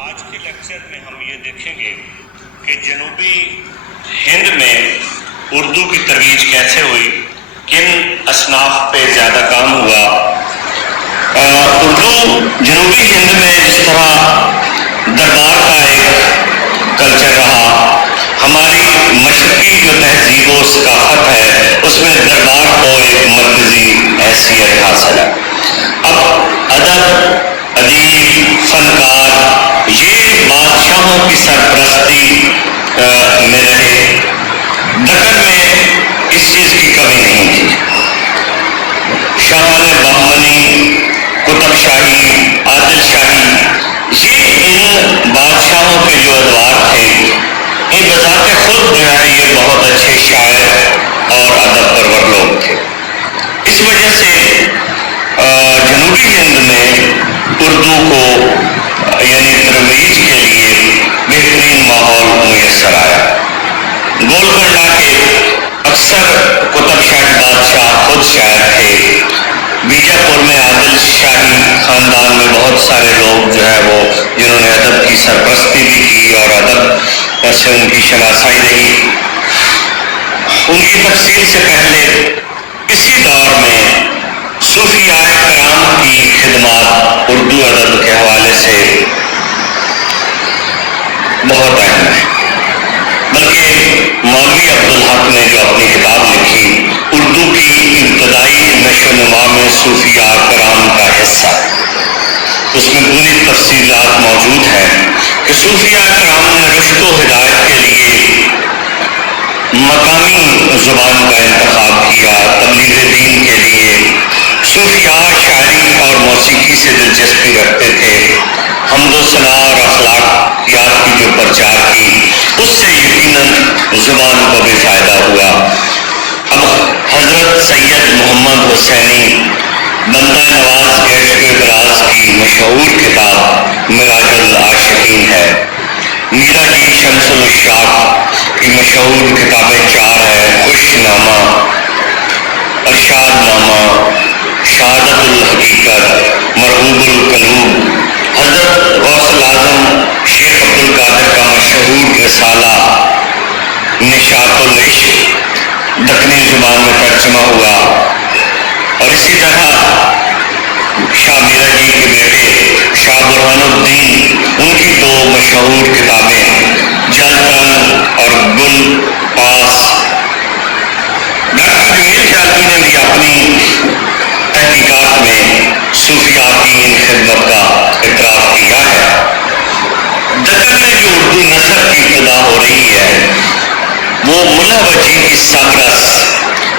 آج کے لیکچر میں ہم یہ دیکھیں گے کہ جنوبی ہند میں اردو کی ترویج کیسے ہوئی، کن اصناف پہ زیادہ کام ہوا۔ اردو جنوبی ہند میں جس طرح دربار کا ایک کلچر رہا، ہماری مشرقی جو تہذیب و ثقافت ہے اس میں دربار کو ایک مرکزی حیثیت حاصل ہے۔ اب ادب، ادیب، فنکار یہ بادشاہوں کی سرپرستی میں رہے۔ دکن میں اس چیز کی کمی نہیں تھی۔ شاہان بہمنی، قطب شاہی، عادل شاہی یہ ان بادشاہوں کے جو ادوار تھے، یہ بذات خود جو ہے یہ بہت اچھے شاعر اور ادب پرور لوگ تھے۔ اس وجہ سے جنوبی ہند میں اردو کو یعنی ترویج کے لیے بہترین ماحول میسر آیا۔ گولکنڈہ کے اکثر قطب شاہی بادشاہ خود شاعر تھے۔ بیجاپور میں عادل شاہی خاندان میں بہت سارے لوگ جو ہے وہ جنہوں نے ادب کی سرپرستی بھی کی اور ادب سے ان کی شناسائی رہی۔ ان کی تفصیل سے پہلے اسی دور میں صوفیاء کرام کی خدمات اردو ادب کے حوالے سے بہت اہم ہے۔ بلکہ مولوی عبدالحق نے جو اپنی کتاب لکھی اردو کی ابتدائی نشو و نما میں صوفیاء کرام کا حصہ، اس میں پوری تفصیلات موجود ہیں کہ صوفیاء کرام نے رشد و ہدایت کے لیے مقامی زبان کا انتخاب کیا۔ تبلیغ دین کے لیے صوفیاء شاعری اور موسیقی سے دلچسپی رکھتے تھے۔ حمد و ثنا اور اخلاقیات کی جو پرچار کی اس سے یقیناً زبان کو بھی فائدہ ہوا۔ اب حضرت سید محمد حسینی بندہ نواز گیشٹ ابراز کی مشہور کتاب معراج العاشقین ہے۔ میرا جی شمس الاشراق کی مشہور کتابیں چار ہیں: خوش نامہ، ارشاد نامہ، شہادت الحقیقت، مرغوب القلوب۔ حضرت غوث الاعظم شیخ عبدالقادر کا مشہور رسالہ نشاط العشق دکنی زبان میں ترجمہ ہوا۔ اور اسی طرح شاہ میرا جی کے بیٹے شاہ برہان الدین ان کی دو مشہور کتابیں جل تن اور گل پاس۔ ڈاکٹر جمیل خیالوی نے بھی اپنی تحقیقات میں صوفیاء کی ان خدمت کا اعتراف کیا ہے۔ دکن میں جو اردو نثر کی ابتدا ہو رہی ہے وہ ملا وجی کی سابرس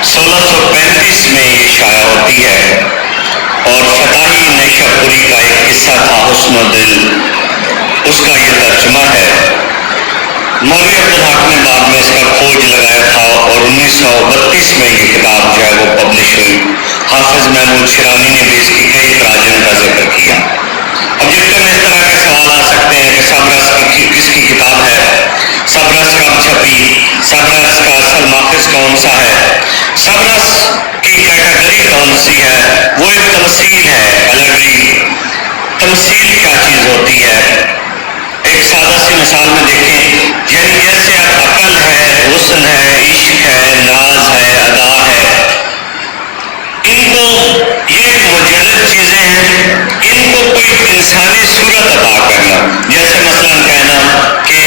1635 میں یہ شائع ہوتی ہے، اور فتحی نیشاپوری کا ایک قصہ تھا حسن و دل، اس کا یہ ترجمہ ہے۔ مولوی عبدالحق نے بعد میں اس کا کھوج لگایا تھا اور 1932 میں یہ کتاب جو ہے وہ پبلش ہوئی۔ حافظ محمود شیرانی نے بھی اس کی کئی تراجم کا ذکر کیا۔ آبجیکٹو میں اس طرح کے سوال آ سکتے ہیں کہ سابرس کس کی کتاب ہے، سابرس کب چھپی، سابرس کا اصل ماخذ کون سا ہے، سابرس کی کیٹیگری کون سی ہے۔ وہ ایک تمثیل ہے، الگری۔ تمثیل کیا چیز ہوتی ہے؟ ایک سادہ سی مثال میں دیکھیں، یعنی جیسے عقل ہے، حسن ہے، عشق ہے، ناز ہے، ادا ہے، ان کو یہ مجرد چیزیں ہیں، ان کو کوئی انسانی صورت عطا کرنا، جیسے مثلا کہنا کہ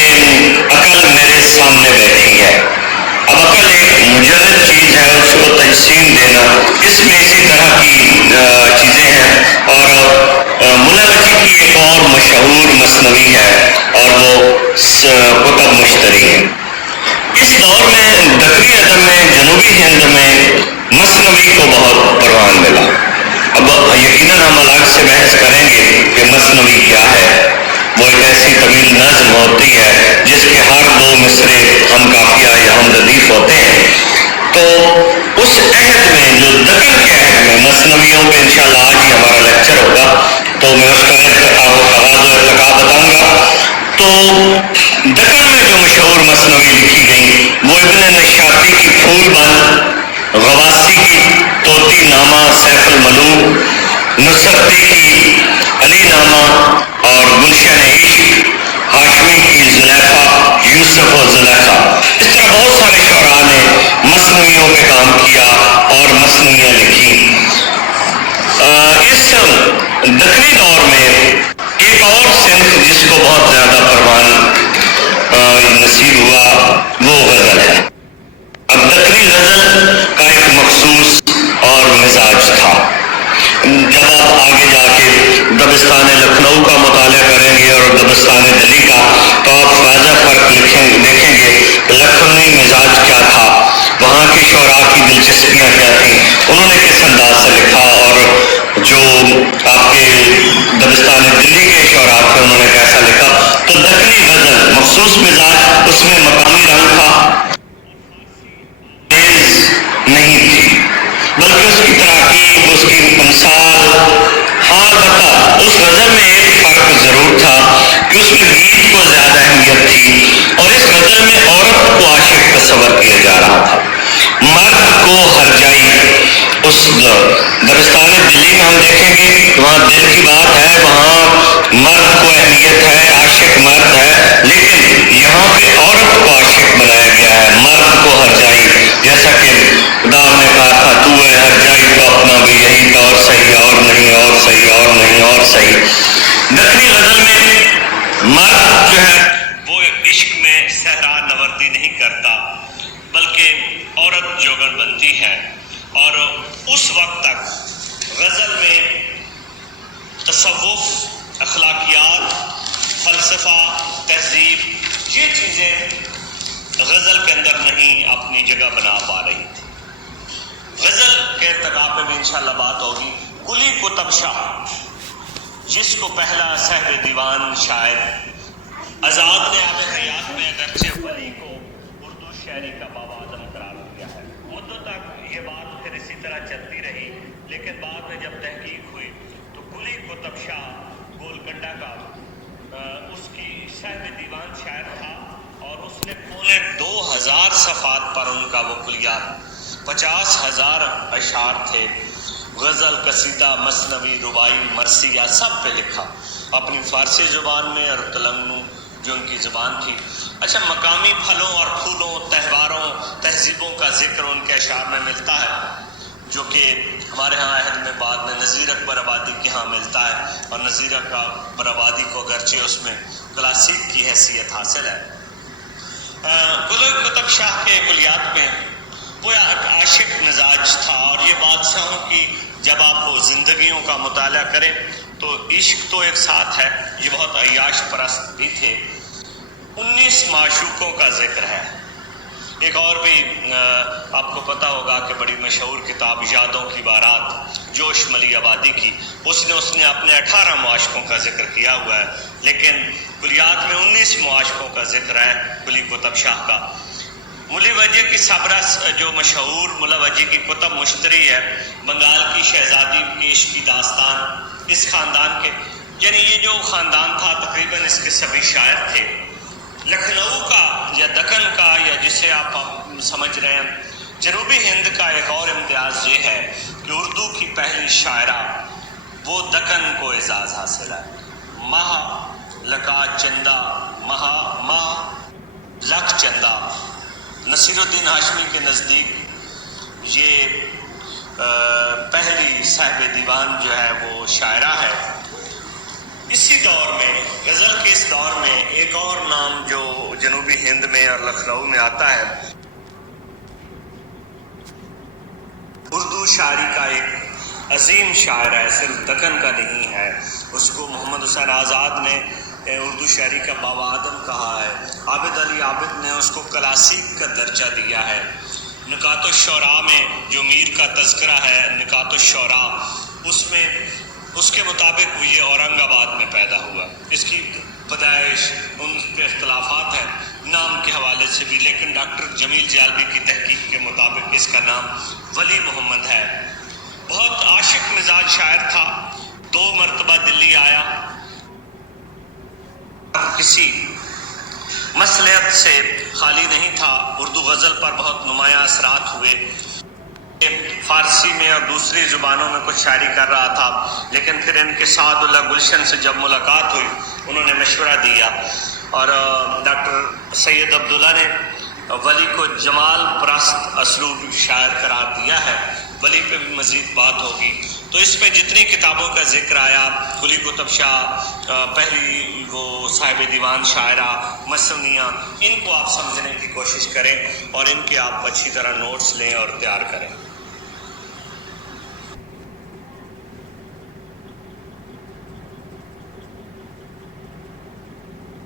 عقل میرے سامنے بیٹھی ہے۔ اب عقل ایک مجرد چیز ہے، اس کو تجسیم دینا، اس میں اسی طرح کی چیزیں ہیں۔ اور ملا وجی کی ایک اور مشہور مثنوی ہے اور وہ کتب مشتری ہے۔ اس دور میں دکنی ادب میں جنوبی ہند میں مثنوی کو بہت پروان ملا۔ اب یقیناً ہم الگ سے بحث کریں گے کہ مثنوی کیا ہے۔ وہ ایک ایسی طویل نظم ہوتی ہے جس کے ہر دو مصرے ہم قافیہ یا ہم ردیف ہوتے ہیں۔ تو اس عہد میں جو دکن کے عہد میں مثنویوں پہ انشاءاللہ آج ہی ہمارا لیکچر ہوگا تو میں اس کا آغاز و ارتقا بتاؤں گا۔ تو دکن میں جو مشہور مثنوی لکھی گئی وہ ابن نشاطی کی پھول بند، غواسی کی طوطی نامہ سیف الملوک، نصرتی کی علی نامہ اور گلشن عشق، یوسف و زلیخا. اس طرح بہت سارے شعراء نے مثنویوں پہ کام کیا اور مثنویاں لکھی. اس دکنی دور میں ایک اور صنف جس کو بہت زیادہ پروان نصیب ہوا وہ غزل ہے. اب دکنی غزل کا ایک مخصوص اور مزاج تھا. جب آپ آگے جا کے دبستان لکھنؤ کا مطالعہ کریں گے اور دبستان دلی کا تو آپ واضح فرق دیکھیں گے کہ لکھنوی مزاج کیا تھا, وہاں کے شعراء کی دلچسپیاں کیا تھیں, انہوں نے کس انداز سے لکھا, اور جو آپ کے دبستان دلی کے شعراء تھے انہوں نے کیسا لکھا. تو دکنی غزل مخصوص مزاج, اس میں مقامی رنگ تھا, تیز نہیں تھی, بلکہ اس کی تراکیب, اس کی امثال. ہاں البتہ اس غزل میں ایک فرق ضرور تھا کہ اس میں گیت کو زیادہ اہمیت تھی, اور اس غزل میں عورت کو عاشق تصور کیا جا رہا تھا, مرد کو ہرجائی. اس دبستان دلی میں ہم دیکھیں گے وہاں دل کی بات ہے, وہاں مرد کو اہمیت ہے, عاشق مرد ہے, لیکن یہاں پہ عورت کو عاشق بنایا گیا ہے, مرد کو ہرجائی. جیسا کہ خدا نے کہا تھا تو ہے ہرجائی تو اپنا بھی یہی تو, اور صحیح اور نہیں, اور صحیح اور نہیں, اور صحیح. دکنی غزل میں مرد جو ہے وہ عشق میں صحرا نوردی نہیں کرتا, بلکہ عورت جوگن بنتی ہے. اور اس وقت تک غزل میں تصوف, اخلاقیات, فلسفہ, تہذیب, یہ چیزیں غزل کے اندر نہیں اپنی جگہ بنا پا رہی تھی. غزل کے ارتقاء پہ بھی انشاءاللہ بات ہوگی. قلی قطب شاہ, جس کو پہلا صاحب دیوان شاعر آزاد نے آب حیات میں اگرچہ ولی کو اردو شاعری کا بابا اعظم قرار دیا ہے. مدت تک یہ بات پھر اسی طرح چلتی رہی, لیکن بعد میں جب تحقیق ہوئی تو قلی قطب شاہ گولکنڈہ کا اس کی صاحب دیوان شاعر تھا, اور اس نے 2,500 صفحات پر ان کا وہ کلیات 50,000 اشعار تھے. غزل, قصیدہ, مثنوی, رباعی, مرثیہ سب پہ لکھا اپنی فارسی زبان میں, اور تلنگنو جو ان کی زبان تھی. اچھا, مقامی پھلوں اور پھولوں, تہواروں, تہذیبوں کا ذکر ان کے اشعار میں ملتا ہے, جو کہ ہمارے ہاں عہد میں بعد میں نذیر اکبر آبادی کے ہاں ملتا ہے, اور نذیر اکبر آبادی کو اگرچہ اس میں کلاسیک کی حیثیت حاصل ہے. قلی قطب شاہ کے کلیات میں وہ عاشق مزاج تھا, اور یہ بادشاہوں کی جب آپ زندگیوں کا مطالعہ کریں تو عشق تو ایک ساتھ ہے, یہ بہت عیاش پرست بھی تھے. 19 معشوقوں کا ذکر ہے. ایک اور بھی آپ کو پتہ ہوگا کہ بڑی مشہور کتاب یادوں کی بارات جوش ملی آبادی کی, اس نے اپنے 18 معاشقوں کا ذکر کیا ہوا ہے, لیکن کلیات میں 19 معاشقوں کا ذکر ہے قلی قطب شاہ کا. ملی وجہ کی صبرہ جو مشہور ملا وجہ کی کتب مشتری ہے, بنگال کی شہزادی کی عشق کی داستان, اس خاندان کے, یعنی یہ جو خاندان تھا تقریباً اس کے سبھی شاعر تھے. لکھنؤ کا یا دکن کا, یا جسے آپ سمجھ رہے ہیں جنوبی ہند کا ایک اور امتیاز یہ ہے کہ اردو کی پہلی شاعرہ وہ دکن کو اعزاز حاصل ہے. ماہ لکا چندہ, ماہ لکھ چندہ, نصیر الدین ہاشمی کے نزدیک یہ پہلی صاحب دیوان جو ہے وہ شاعرہ ہے. اسی دور میں, غزل کے اس دور میں ایک اور نام جو جنوبی ہند میں اور لکھنؤ میں آتا ہے, اردو شاعری کا ایک عظیم شاعر ہے, صرف دکن کا نہیں ہے, اس کو محمد حسین آزاد نے اردو شاعری کا بابا آدم کہا ہے. عابد علی عابد نے اس کو کلاسیک کا درجہ دیا ہے. نکات الشعراء میں جو میر کا تذکرہ ہے, نکات الشعراء, اس میں اس کے مطابق وہ یہ اورنگ آباد میں پیدا ہوا. اس کی پیدائش ان پہ اختلافات ہیں نام کے حوالے سے بھی, لیکن ڈاکٹر جمیل جیالبی کی تحقیق کے مطابق اس کا نام ولی محمد ہے. بہت عاشق مزاج شاعر تھا, 2 مرتبہ دلی آیا, کسی مصلحت سے خالی نہیں تھا. اردو غزل پر بہت نمایاں اثرات ہوئے, فارسی میں اور دوسری زبانوں میں کچھ شاعری کر رہا تھا, لیکن پھر ان کے سعد اللہ گلشن سے جب ملاقات ہوئی انہوں نے مشورہ دیا اور ڈاکٹر سید عبداللہ نے ولی کو جمال پرست اسلوب شاعر قرار دیا ہے، ولی پہ بھی مزید بات ہوگی۔ تو اس پہ جتنی کتابوں کا ذکر آیا، قلی قطب شاہ، پہلی وہ صاحب دیوان شاعرہ، مثنیہ، ان کو آپ سمجھنے کی کوشش کریں اور ان کے آپ اچھی طرح نوٹس لیں اور تیار کریں۔